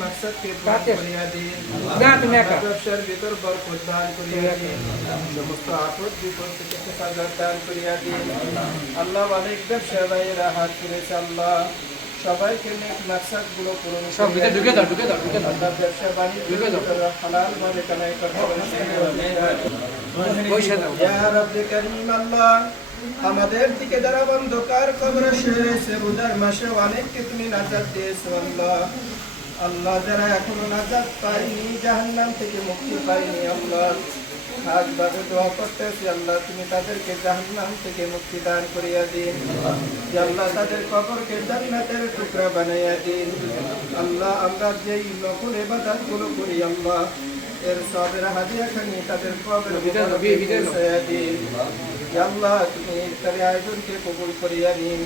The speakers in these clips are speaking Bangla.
মাকসাদকে পূরণ করিয়া দিন। ব্যবসার ভিতর বরকত দান করিয়া দিন। সমস্ত আপদ বিপদ থেকে হেফাজত দান করিয়া দিন। আল্লাহ অনেক ব্যবসা ভাইয়েরা হাত তুলেছে আল্লাহ সবাইকে নেক মাকসাদগুলো পূরণ করিয়া দিন। আল্লাহ ব্যবসা বাণিজ্য হালাল ভাবে কামাই করতে ইয়া রাব্বে কারীম আল্লাহ আমাদের থেকে যারা অন্ধকার কবরে শুয়ে রয়েছে রোজার মাসে অনেককে তুমি নাজাত দিয়েছো আল্লাহ। আল্লাহ যারা এখনো নাজাত পায়নি জাহান্নাম থেকে মুক্তি পায়নি আল্লাহ খাসভাবে দোয়া করতেছি আল্লাহ তুমি তাদেরকে জাহান্নাম থেকে মুক্তি দান করিয়া দিন। আল্লাহ তাদের কবরকে জান্নাতের টুকরা বানাইয়া দিন। আল্লাহ আমরা যেই নফল ইবাদত গুলো করি আল্লাহ এর সবের হাদিয়া খানি তাদের কবরে পৌঁছাইয়া দিন। আল্লাহ তুমি ইফতারি আয়োজনকে কবুল করিয়া নিন।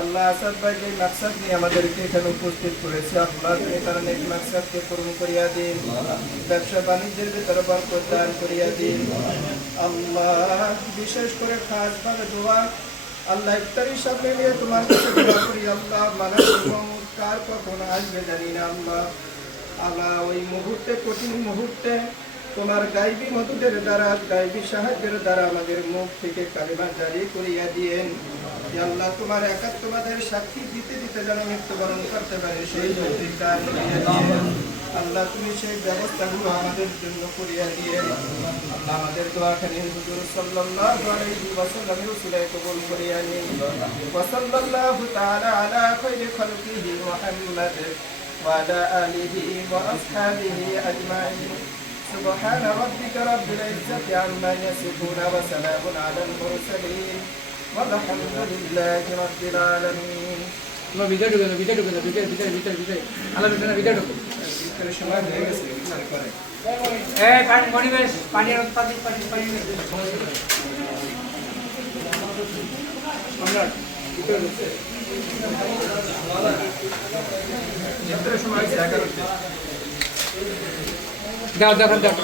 আল্লাহ আসাদ ভাই যে মাকসাদ নিয়ে আমাদেরকে এখানে উপস্থিত করেছে আল্লাহ তুমি তার নেক মাকসাদকে পূরণ করিয়া দিন। ব্যবসা বাণিজ্যের ভিতরে বরকত দান করিয়া দিন। আল্লাহ বিশেষ করে খাসভাবে দোয়া আল্লাহ ইফতারির সামনে নিয়ে তোমার কাছে দোয়া করি আল্লাহ মানুষ কার কখন আসবে জানি না আল্লাহ। আল্লাহ ওই মুহূর্তে কঠিন মুহূর্তে তোমার গাইবী মদদের দ্বারা গাইবী সাহায্যের দ্বারা আমাদের মুখ থেকে কালিমা জারি করিয়া দিয়েন। আল্লাহ তোমার একাত্মবাদের সাক্ষী দিতে দিতে যেন মৃত্যুবরণ করতে পারে সেই তৌফিক দান করিয়া দিয়েন। আল্লাহ তুমি সেই ব্যবস্থাগুলো আমাদের জন্য করিয়া দিয়েন। আল্লাহ আমাদের দোয়াখানি হুজুর সাল্লাল্লাহু আলাইহি ওয়াসাল্লামের উসিলায় কবুল করিয়া নিন। ওয়া সাল্লাল্লাহু তাআলা আলা খায়রি খালকিহি মুহাম্মাদ ওয়া আলা আলিহি ওয়া আসহাবিহি আজমাইন। سبحان ربك رب العزة عما يصفون وسلام على المرسلين والحمد لله رب العالمين. দাও দেখো দেখো